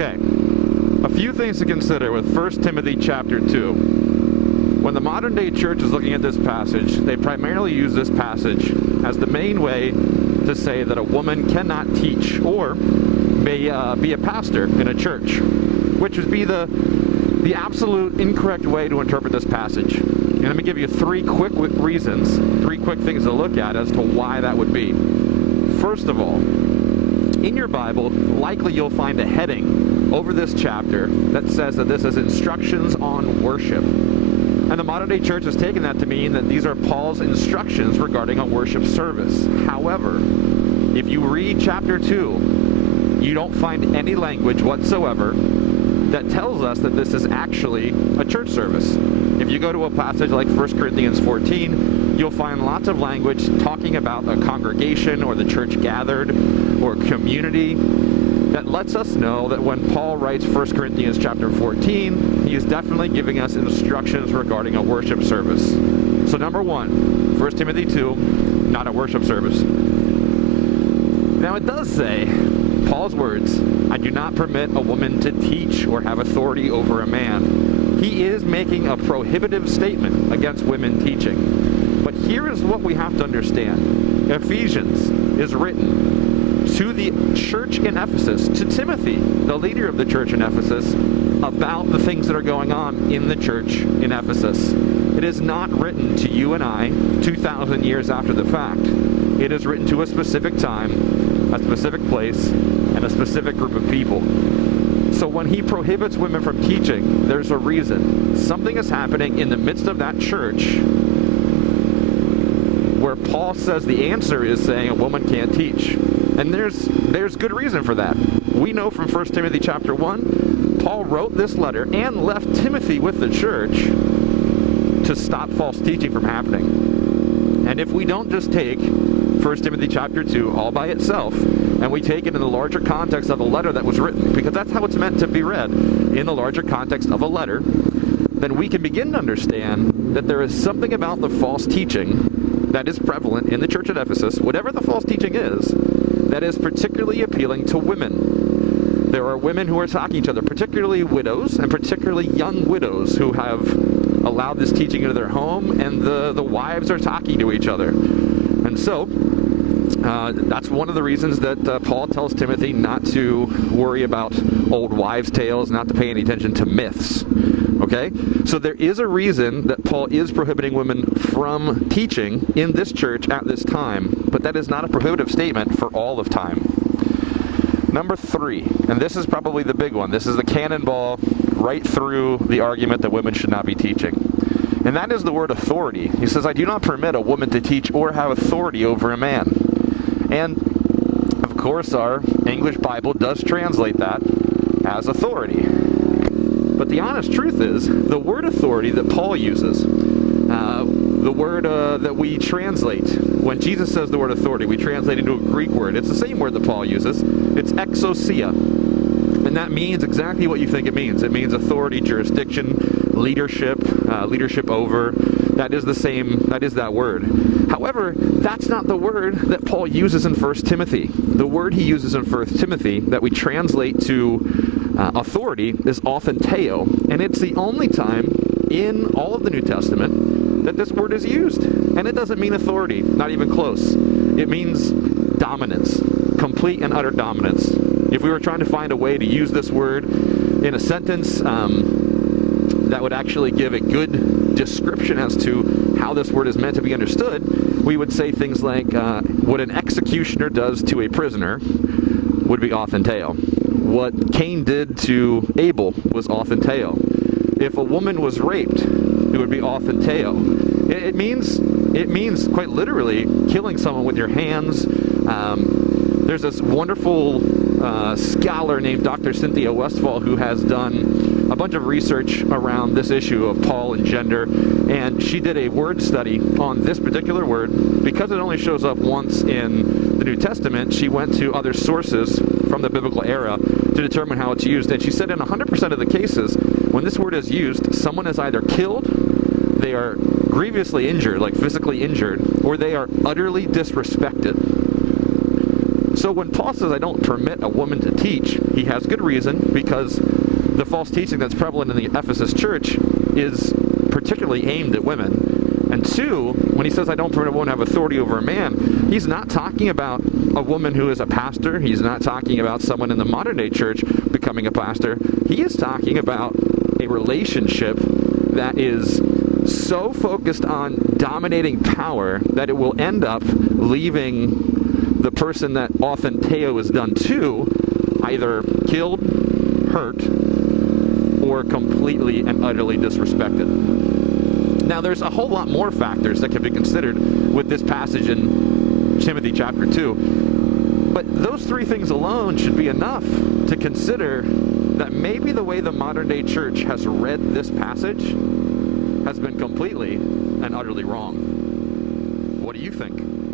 Okay, a few things to consider with 1 Timothy chapter 2. When the modern day church is looking at this passage, they primarily use this passage as the main way to say that a woman cannot teach or may be a pastor in a church, which would be the absolute incorrect way to interpret this passage. And let me give you three quick reasons, three quick things to look at as to why that would be. First of all, in your Bible, likely you'll find a heading over this chapter that says that this is instructions on worship. And the modern day church has taken that to mean that these are Paul's instructions regarding a worship service. However, if you read chapter 2, you don't find any language whatsoever that tells us that this is actually a church service. If you go to a passage like 1 Corinthians 14, you'll find lots of language talking about a congregation or the church gathered or community that lets us know that when Paul writes 1 Corinthians chapter 14, he is definitely giving us instructions regarding a worship service. So number one, 1 Timothy 2, not a worship service. Now it does say, Paul's words, I do not permit a woman to teach or have authority over a man. He is making a prohibitive statement against women teaching. But here is what we have to understand. Ephesians is written to the church in Ephesus, to Timothy, the leader of the church in Ephesus, about the things that are going on in the church in Ephesus. It is not written to you and I 2,000 years after the fact. It is written to a specific time, a specific place, and a specific group of people. So when he prohibits women from teaching, there's a reason. Something is happening in the midst of that church where Paul says the answer is saying a woman can't teach. And there's good reason for that. We know from 1 Timothy chapter 1, Paul wrote this letter and left Timothy with the church to stop false teaching from happening. And if we don't just take 1 Timothy chapter 2 all by itself, and we take it in the larger context of a letter that was written, because that's how it's meant to be read, in the larger context of a letter, then we can begin to understand that there is something about the false teaching that is prevalent in the church at Ephesus, whatever the false teaching is, that is particularly appealing to women. There are women who are talking to each other, particularly widows, and particularly young widows who have allowed this teaching into their home, and the wives are talking to each other. And so, that's one of the reasons that Paul tells Timothy not to worry about old wives' tales, not to pay any attention to myths. Okay? So there is a reason that Paul is prohibiting women from teaching in this church at this time, but that is not a prohibitive statement for all of time. Number 3, and this is probably the big one. This is the cannonball right through the argument that women should not be teaching. And that is the word authority. He says, I do not permit a woman to teach or have authority over a man. And, of course, our English Bible does translate that as authority. But the honest truth is, the word authority that Paul uses, the word that we translate, when Jesus says the word authority, we translate into a Greek word. It's the same word that Paul uses. It's exousia. And that means exactly what you think it means. It means authority, jurisdiction, leadership, leadership over. That is the same, that is that word. However, that's not the word that Paul uses in 1 Timothy. The word he uses in 1 Timothy that we translate to authority is authenteo, and it's the only time in all of the New Testament that this word is used. And it doesn't mean authority, not even close. It means dominance, complete and utter dominance. If we were trying to find a way to use this word in a sentence that would actually give a good description as to how this word is meant to be understood, we would say things like, what an executioner does to a prisoner would be authenteo. What Cain did to Abel was authenteo. If a woman was raped, it would be authenteo. It means quite literally killing someone with your hands. There's this wonderful scholar named Dr. Cynthia Westphal who has done a bunch of research around this issue of Paul and gender, and she did a word study on this particular word. Because it only shows up once in the New Testament, she went to other sources from the biblical era to determine how it's used, and she said in 100% of the cases, when this word is used, someone is either killed, they are grievously injured, like physically injured, or they are utterly disrespected. So when Paul says, I don't permit a woman to teach, he has good reason, because the false teaching that's prevalent in the Ephesus church is particularly aimed at women. And two, when he says, I don't permit a woman to have authority over a man, he's not talking about a woman who is a pastor. He's not talking about someone in the modern day church becoming a pastor. He is talking about a relationship that is so focused on dominating power that it will end up leaving the person that authenteo is done to either killed, hurt, or completely and utterly disrespected. Now, there's a whole lot more factors that can be considered with this passage in Timothy chapter 2. But those three things alone should be enough to consider that maybe the way the modern day church has read this passage has been completely and utterly wrong. What do you think?